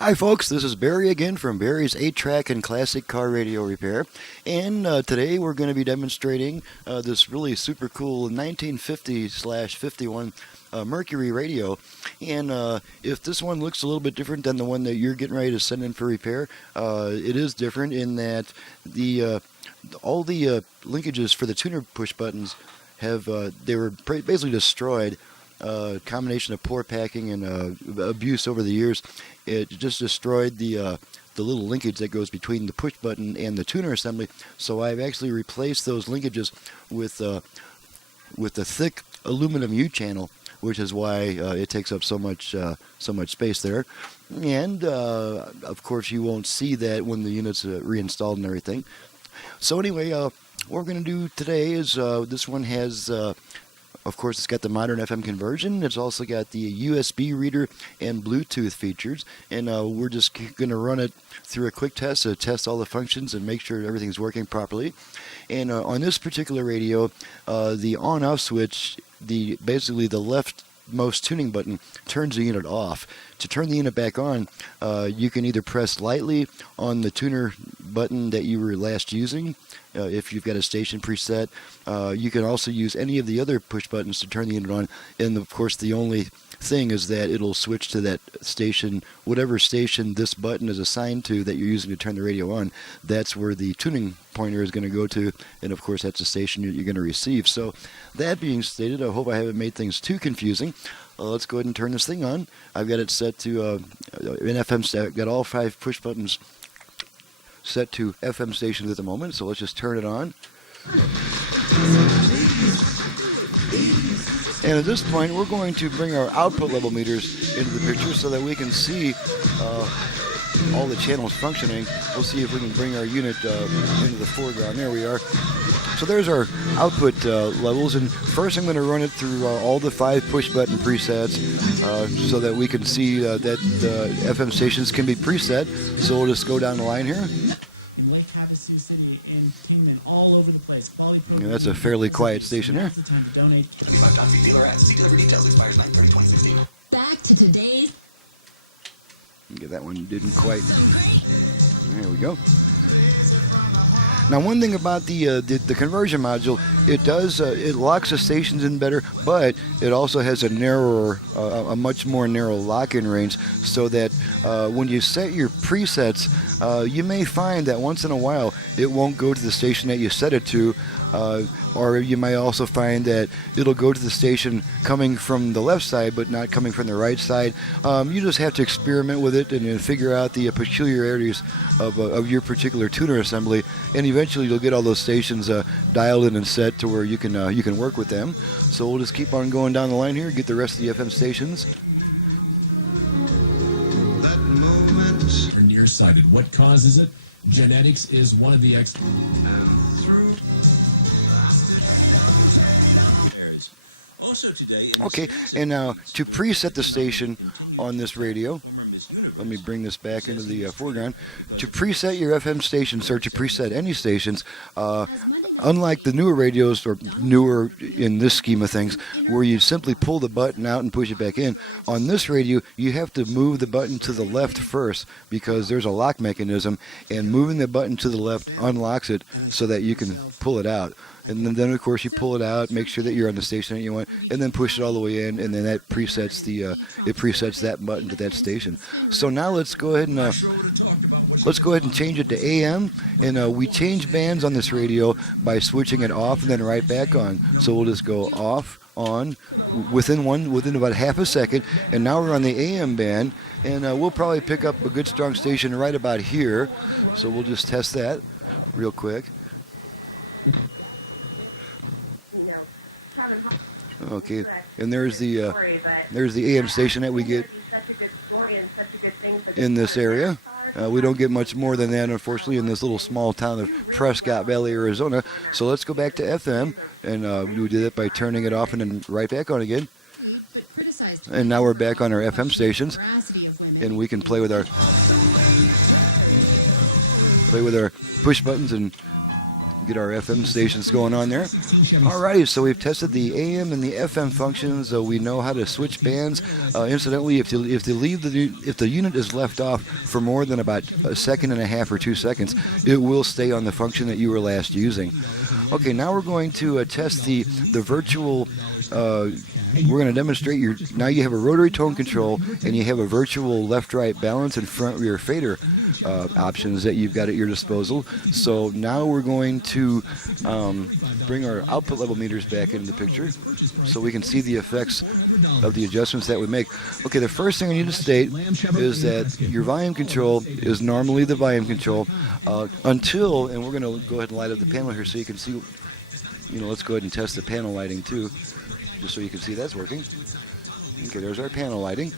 Hi, folks. This is Barry again from Barry's 8-Track and Classic Car Radio Repair. And today we're going to be demonstrating this really super cool 1950/51 Mercury radio. And if this one looks a little bit different than the one that you're getting ready to send in for repair, it is different in that all the linkages for the tuner push buttons they were basically destroyed. Combination of poor packing and abuse over the years. It just destroyed the little linkage that goes between the push button and the tuner assembly. So I've actually replaced those linkages with a thick aluminum U-channel, which is why it takes up so much space there. And of course, you won't see that when the unit's reinstalled and everything. So anyway, what we're going to do today is this one has. Of course, it's got the modern FM conversion. It's also got the USB reader and Bluetooth features. And we're just going to run it through a quick test to test all the functions and make sure everything's working properly. And on this particular radio, the on-off switch, basically the leftmost tuning button, turns the unit off. To turn the unit back on, you can either press lightly on the tuner button that you were last using, if you've got a station preset. You can also use any of the other push buttons to turn the unit on. And of course, the only thing is that it'll switch to that station, whatever station this button is assigned to that you're using to turn the radio on. That's where the tuning pointer is going to go to. And of course, that's the station you're going to receive. So that being stated, I hope I haven't made things too confusing. Let's go ahead and turn this thing on. I've got it set to an FM. I've got all 5 push buttons set to FM stations at the moment, so let's just turn it on. And at this point, we're going to bring our output level meters into the picture so that we can see all the channels functioning. We'll see if we can bring our unit into the foreground. There we are. So there's our output levels, and first I'm going to run it through all the 5 push button presets so that we can see that the FM stations can be preset. So we'll just go down the line here. Yeah, that's a fairly quiet station here. Back to today's. Get that one didn't quite. There we go. Now, one thing about the conversion module, it locks the stations in better, but it also has a much more narrow lock-in range, so that when you set your presets, you may find that once in a while it won't go to the station that you set it to. Or you may also find that it'll go to the station coming from the left side but not coming from the right side. You just have to experiment with it and figure out the peculiarities of your particular tuner assembly, and eventually you'll get all those stations dialed in and set to where you can work with them. So we'll just keep on going down the line here, get the rest of the FM stations. Nearsighted. What causes it? Genetics is one of the Okay, and now to preset the station on this radio, let me bring this back into the foreground. To preset your FM stations, or to preset any stations, unlike the newer radios, or newer in this scheme of things, where you simply pull the button out and push it back in, on this radio you have to move the button to the left first because there's a lock mechanism, and moving the button to the left unlocks it so that you can pull it out. And then of course, you pull it out, make sure that you're on the station that you want, and then push it all the way in, and then that presets that button to that station. So now let's go ahead and change it to AM, and we change bands on this radio by switching it off and then right back on. So we'll just go off, on, within about half a second, and now we're on the AM band, and we'll probably pick up a good strong station right about here. So we'll just test that real quick. Okay, and there's the AM station that we get in this area. We don't get much more than that, unfortunately, in this little small town of Prescott Valley, Arizona. So let's go back to FM, and we did it by turning it off and then right back on again. And now we're back on our FM stations, and we can play with our push buttons and get our FM stations going on there. Alrighty, so we've tested the AM and the FM functions. We know how to switch bands. Incidentally, if the unit is left off for more than about a second and a half or 2 seconds, it will stay on the function that you were last using. Okay, now we're going to test the virtual. We're going to demonstrate now you have a rotary tone control and you have a virtual left-right balance and front-rear fader options that you've got at your disposal. So now we're going to bring our output level meters back into the picture so we can see the effects of the adjustments that we make. Okay, the first thing I need to state is that your volume control is normally the volume control until, and we're going to go ahead and light up the panel here so you can see, let's go ahead and test the panel lighting too, just so you can see that's working. Okay, there's our panel lighting.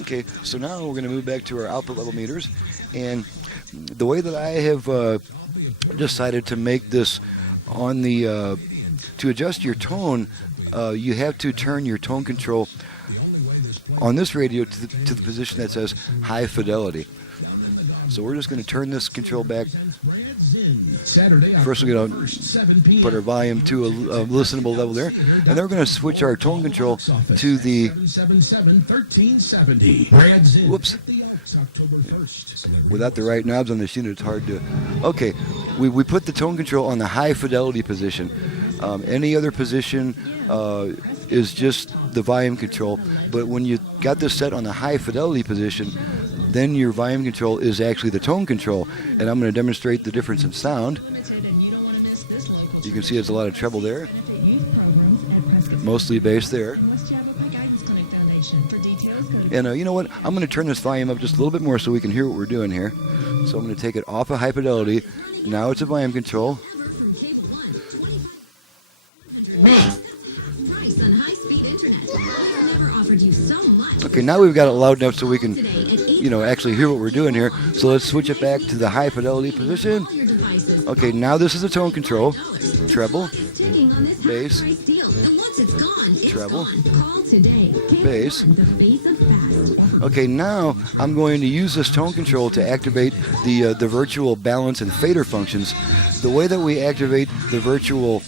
Okay, so now we're going to move back to our output level meters, and the way that I have decided to make this on the to adjust your tone, you have to turn your tone control on this radio to the position that says high fidelity. So we're just going to turn this control back. First we're going to put our volume to a listenable level there, and then we're going to switch our tone control to the, whoops, without the right knobs on this unit it's hard to, okay, we put the tone control on the high fidelity position. Any other position is just the volume control, but when you got this set on the high fidelity position, then your volume control is actually the tone control, and I'm going to demonstrate the difference in sound. You can see there's a lot of treble there, mostly bass there. And you know what? I'm going to turn this volume up just a little bit more so we can hear what we're doing here. So I'm going to take it off of high fidelity. Now it's a volume control. Okay, now we've got it loud enough so we can, actually hear what we're doing here. So let's switch it back to the high fidelity position. Okay, now this is a tone control. Treble, bass, treble, bass. Okay, now I'm going to use this tone control to activate the virtual balance and fader functions. The way that we activate the virtual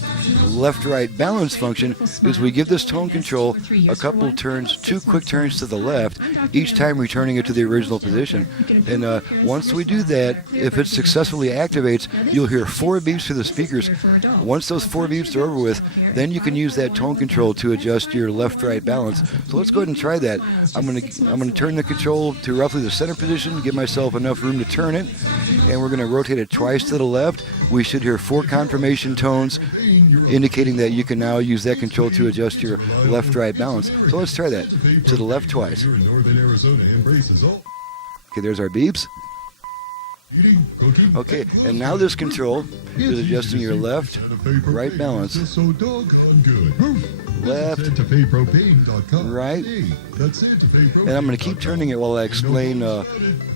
left-right balance function is we give this tone control a couple turns, 2 quick turns to the left, each time returning it to the original position. And once we do that, if it successfully activates, you'll hear 4 beeps through the speakers. Once those 4 beeps are over with, then you can use that tone control to adjust your left-right balance. So let's go ahead and try that. I'm gonna turn the control to roughly the center position, give myself enough room to turn it, and we're going to rotate it twice to the left. We should hear 4 confirmation tones indicating that you can now use that control to adjust your left-right balance. So let's try that. To the left twice. Okay, there's our beeps. Okay, and now this control is adjusting your left-right balance. Left, right, and I'm going to keep turning it while I explain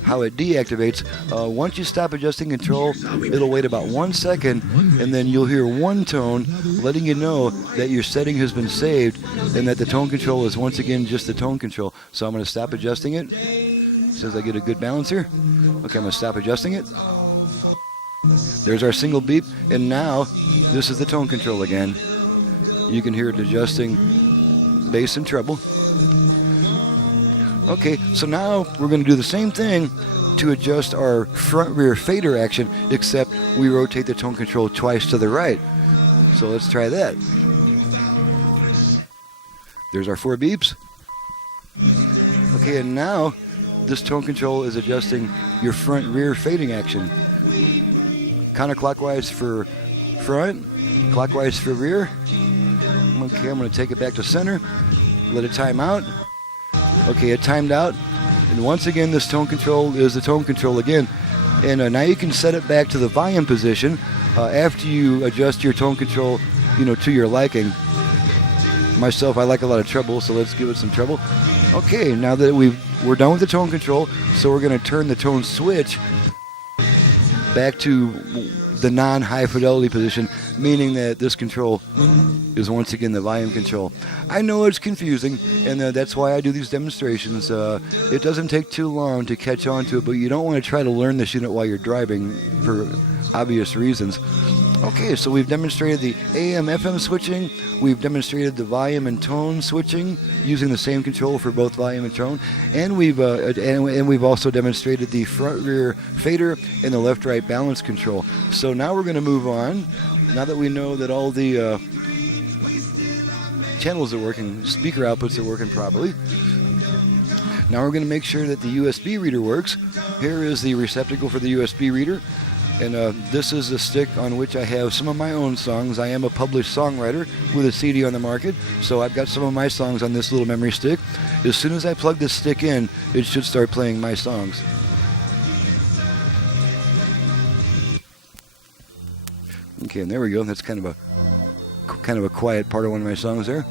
how it deactivates. Once you stop adjusting control, it'll wait about 1 second, and then you'll hear 1 tone letting you know that your setting has been saved and that the tone control is once again just the tone control. So I'm going to stop adjusting it. Since I get a good balance here. Okay, I'm going to stop adjusting it. There's our single beep, and now this is the tone control again. You can hear it adjusting bass and treble. Okay, so now we're going to do the same thing to adjust our front-rear fader action, except we rotate the tone control twice to the right. So let's try that. There's our 4 beeps. Okay, and now this tone control is adjusting your front-rear fading action. Counterclockwise for front, clockwise for rear. Okay, I'm going to take it back to center, let it time out. Okay, it timed out, and once again this tone control is the tone control again. And now you can set it back to the volume position after you adjust your tone control, to your liking. Myself, I like a lot of treble, so let's give it some treble. Okay, now that we're done with the tone control, so we're going to turn the tone switch back to the non-high fidelity position, meaning that this control is once again the volume control. I know it's confusing, and that's why I do these demonstrations. It doesn't take too long to catch on to it, but you don't want to try to learn this unit while you're driving for obvious reasons. Okay, so we've demonstrated the AM/FM switching. We've demonstrated the volume and tone switching using the same control for both volume and tone, and we've also demonstrated the front-rear fader and the left-right balance control. So now we're going to move on. Now that we know that all the channels are working, speaker outputs are working properly. Now we're going to make sure that the USB reader works. Here is the receptacle for the USB reader. And this is the stick on which I have some of my own songs. I am a published songwriter with a CD on the market, so I've got some of my songs on this little memory stick. As soon as I plug this stick in, it should start playing my songs. Okay, and there we go. That's kind of a quiet part of one of my songs there.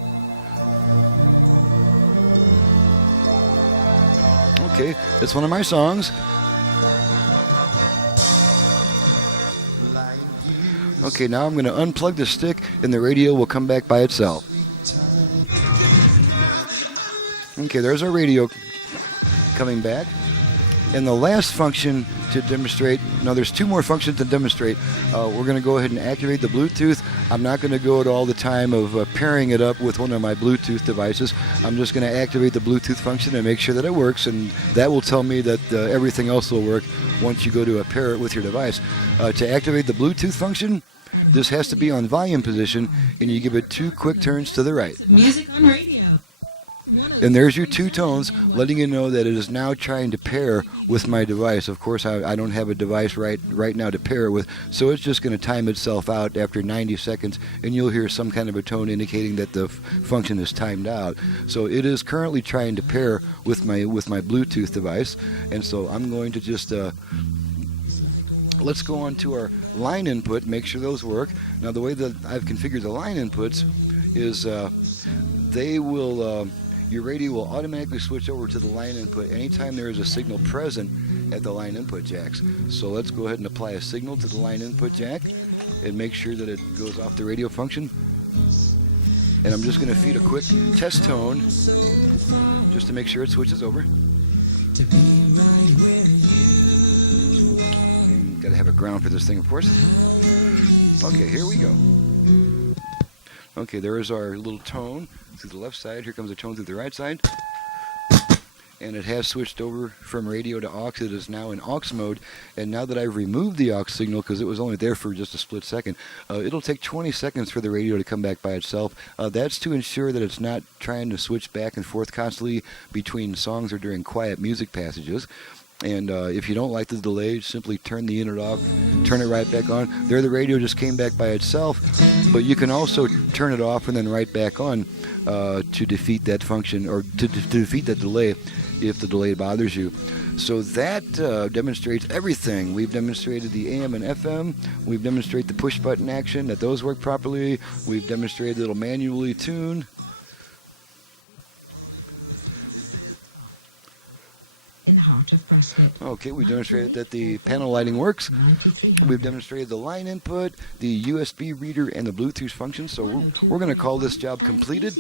Okay, that's one of my songs. Okay, now I'm going to unplug the stick and the radio will come back by itself. Okay, there's our radio coming back. And the last function to demonstrate, now there's two more functions to demonstrate. We're going to go ahead and activate the Bluetooth. I'm not going to go to all the time of pairing it up with one of my Bluetooth devices. I'm just going to activate the Bluetooth function and make sure that it works, and that will tell me that everything else will work once you go to pair it with your device. To activate the Bluetooth function, this has to be on volume position, and you give it 2 quick turns to the right. Music on radio. And there's your 2 tones, letting you know that it is now trying to pair with my device. Of course, I don't have a device right now to pair it with, so it's just going to time itself out after 90 seconds, and you'll hear some kind of a tone indicating that the function is timed out. So it is currently trying to pair with my Bluetooth device, and so I'm going to just let's go on to our line input, make sure those work. Now, the way that I've configured the line inputs is they will, your radio will automatically switch over to the line input anytime there is a signal present at the line input jacks. So let's go ahead and apply a signal to the line input jack and make sure that it goes off the radio function. And I'm just going to feed a quick test tone just to make sure it switches over. Got to have a ground for this thing, of course. Okay, here we go. Okay, there is our little tone through the left side. Here comes a tone through the right side. And it has switched over from radio to aux. It is now in aux mode. And now that I've removed the aux signal, because it was only there for just a split second, it'll take 20 seconds for the radio to come back by itself. That's to ensure that it's not trying to switch back and forth constantly between songs or during quiet music passages. And if you don't like the delay, simply turn the unit off, turn it right back on. There, the radio just came back by itself, but you can also turn it off and then right back on to defeat that function, or to defeat that delay if the delay bothers you. So that demonstrates everything. We've demonstrated the AM and FM. We've demonstrated the push button action, that those work properly. We've demonstrated that it'll manually tune. Okay, we've demonstrated that the panel lighting works. We've demonstrated the line input, the USB reader, and the Bluetooth function. So we're going to call this job completed.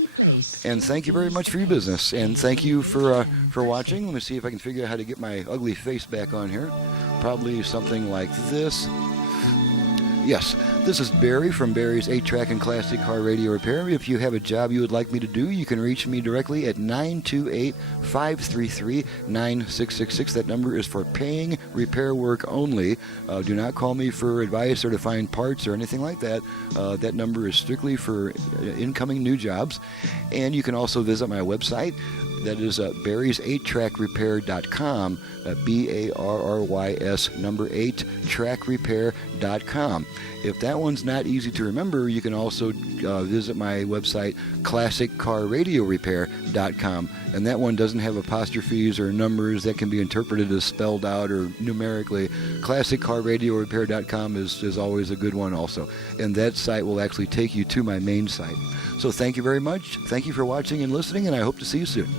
And thank you very much for your business. And thank you for watching. Let me see if I can figure out how to get my ugly face back on here. Probably something like this. Yes, this is Barry from Barry's 8-Track and Classic Car Radio Repair. If you have a job you would like me to do, you can reach me directly at 928-533-9666. That number is for paying repair work only. Do not call me for advice or to find parts or anything like that. That number is strictly for incoming new jobs. And you can also visit my website. That is barrys8trackrepair.com, BARRYS number 8 trackrepair.com. If that one's not easy to remember, you can also visit my website, classiccarradiorepair.com. And that one doesn't have apostrophes or numbers that can be interpreted as spelled out or numerically. classiccarradiorepair.com is always a good one also. And that site will actually take you to my main site. So thank you very much. Thank you for watching and listening, and I hope to see you soon.